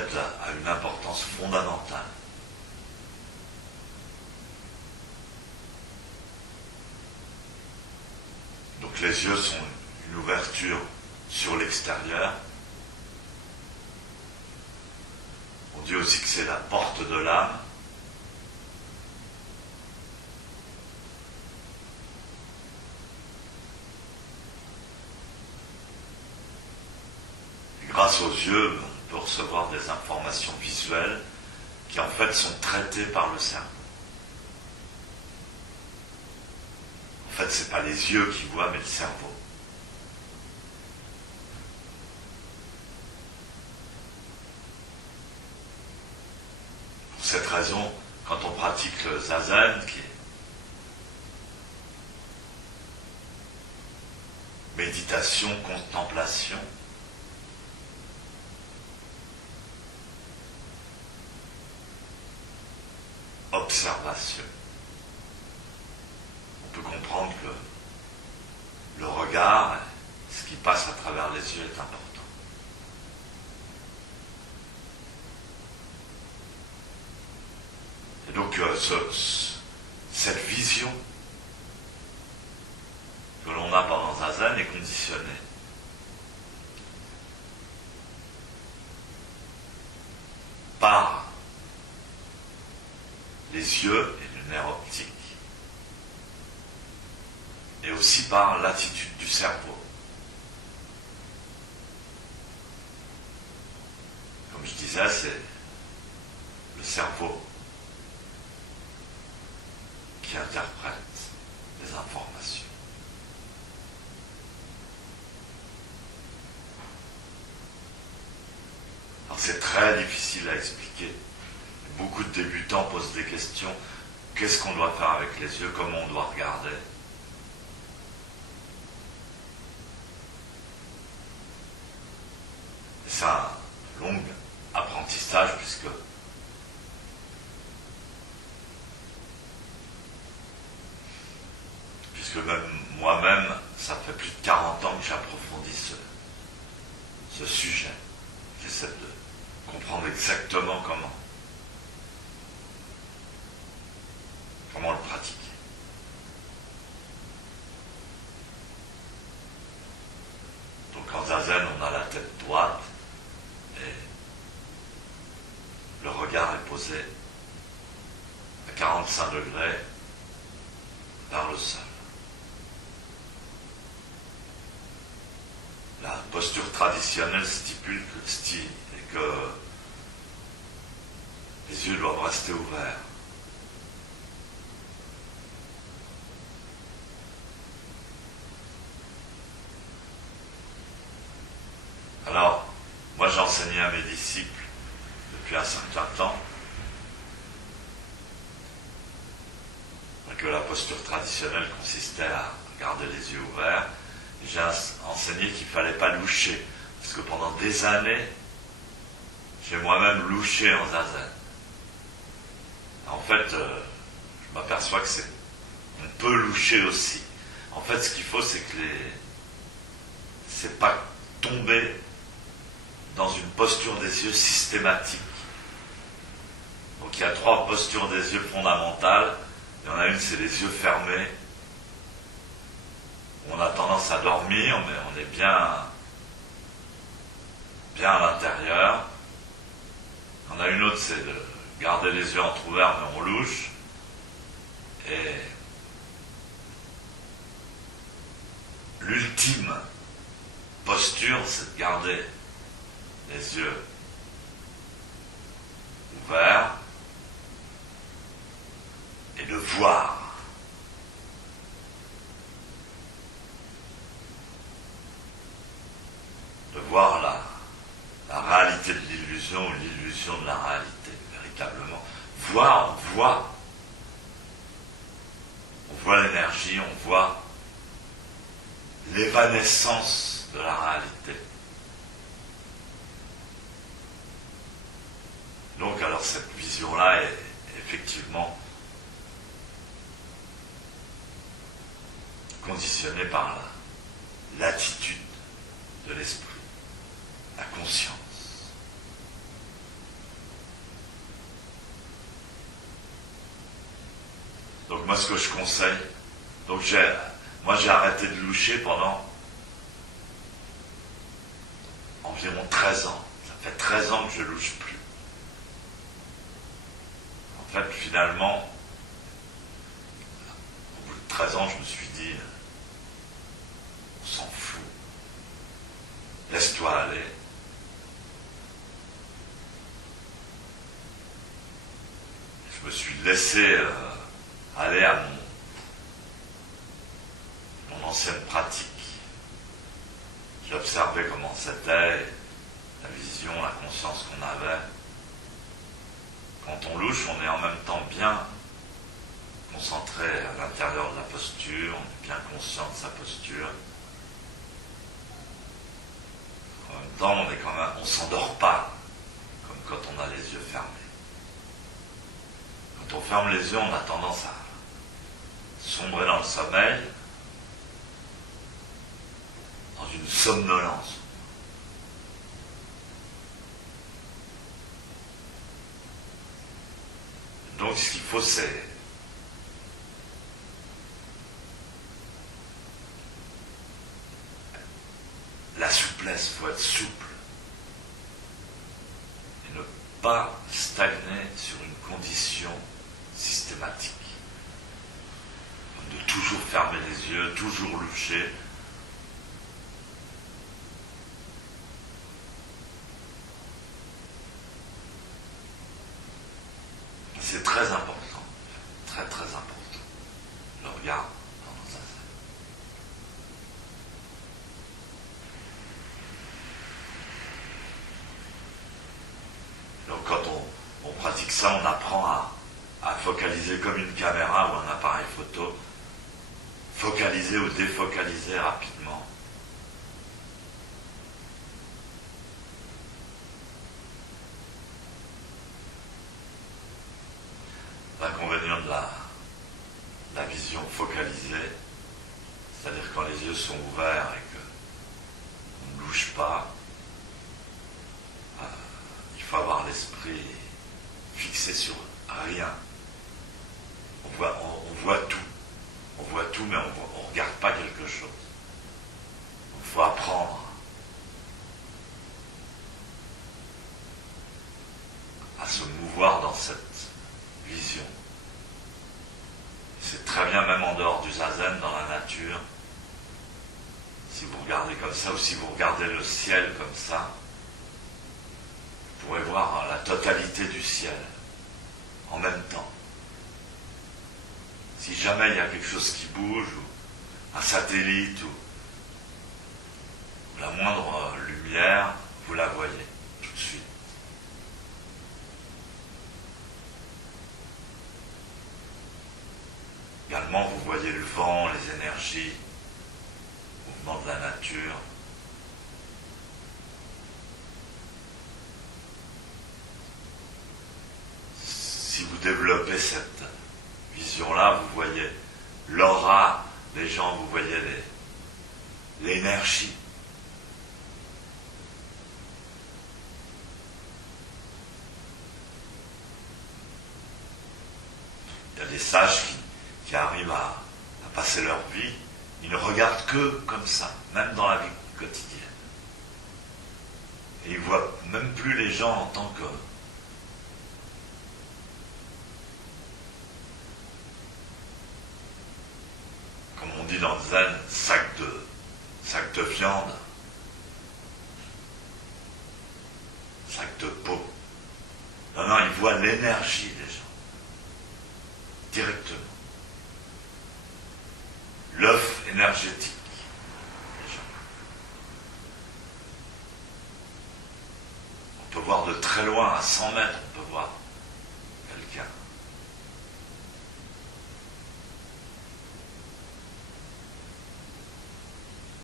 fait, a une importance fondamentale. Donc les yeux sont une ouverture sur l'extérieur. On dit aussi que c'est la porte de l'âme. Et grâce aux yeux, on peut recevoir des informations visuelles qui en fait sont traitées par le cerveau. En fait, c'est pas les yeux qui voient, mais le cerveau. Pour cette raison, quand on pratique le zazen, qui est méditation, contemplation, observation, on peut comprendre que le regard, ce qui passe à travers les yeux est important. Et donc cette vision que l'on a pendant Zazen est conditionnée par les yeux et le nerf optique, et aussi par l'attitude du cerveau. Comme je disais, c'est le cerveau qui interprète les informations. Alors c'est très difficile à expliquer. Beaucoup de débutants posent des questions. Qu'est-ce qu'on doit faire avec les yeux? Comment on doit regarder? C'est un long apprentissage puisque même moi-même, ça fait plus de 40 ans que j'approfondis ce sujet. J'essaie de comprendre exactement comment le pratiquer. Donc en Zazen, on a la tête droite et le regard est posé à 45 degrés vers le sol. La posture traditionnelle stipule que les yeux doivent rester ouverts. Alors, moi j'ai enseigné à mes disciples depuis un certain temps que la posture traditionnelle consistait à garder les yeux ouverts. J'ai enseigné qu'il ne fallait pas loucher, parce que pendant des années, j'ai moi-même louché en zazen. En fait, je m'aperçois que on peut loucher aussi. En fait, ce qu'il faut, c'est que c'est pas tomber dans une posture des yeux systématique. Donc il y a 3 postures des yeux fondamentales. Il y en a une, c'est les yeux fermés. On a tendance à dormir, mais on est bien à l'intérieur. Il y en a une autre, c'est de garder les yeux entrouverts, mais on louche. Et l'ultime posture, c'est de garder les yeux ouverts et de voir. De voir la réalité de l'illusion ou l'illusion de la réalité, véritablement. Voir, on voit. On voit l'énergie, on voit l'évanescence de la réalité. Donc alors cette vision-là est effectivement conditionnée par l'attitude de l'esprit, la conscience. Donc moi ce que je conseille, donc moi j'ai arrêté de loucher pendant environ 13 ans. Ça fait 13 ans que je louche plus. En fait finalement, au bout de 13 ans je me suis dit, on s'en fout. Laisse-toi aller. Je me suis laissé aller à mon ancienne pratique. J'ai observé comment c'était, la vision, la conscience qu'on avait. Quand on louche, on est en même temps bien concentré à l'intérieur de la posture, on est bien conscient de sa posture. En même temps, on s'endort pas, comme quand on a les yeux fermés. Quand on ferme les yeux, on a tendance à sombrer dans le sommeil, dans une somnolence. Donc ce qu'il faut, c'est la souplesse, il faut être souple et ne pas stagner sur une condition systématique. De toujours fermer les yeux, toujours loucher. C'est très important, très très important, le regard dans nos zazen. Donc quand on pratique ça, on apprend à focaliser comme une caméra ou un appareil photo, focaliser ou défocaliser rapidement. L'inconvénient de la vision focalisée, c'est-à-dire quand les yeux sont ouverts et qu'on ne louche pas, il faut avoir l'esprit fixé sur rien. On voit tout. On voit tout, mais on ne regarde pas quelque chose. Il faut apprendre à se mouvoir dans cette vision. C'est très bien, même en dehors du zazen, dans la nature. Si vous regardez comme ça, ou si vous regardez le ciel comme ça, vous pourrez voir la totalité du ciel en même temps. Si jamais il y a quelque chose qui bouge, ou un satellite, ou la moindre lumière, vous la voyez tout de suite. Également, vous voyez le vent, les énergies, le mouvement de la nature. Si vous développez cette vision-là, vous voyez l'aura des gens, vous voyez l'énergie. Il y a des sages qui arrivent à passer leur vie, ils ne regardent que comme ça, même dans la vie quotidienne. Et ils ne voient même plus les gens en tant que comme on dit dans le zen, sac de viande, sac de peau. Non, ils voient l'énergie des gens, directement. L'œuf énergétique des gens. On peut voir de très loin, à 100 mètres, on peut voir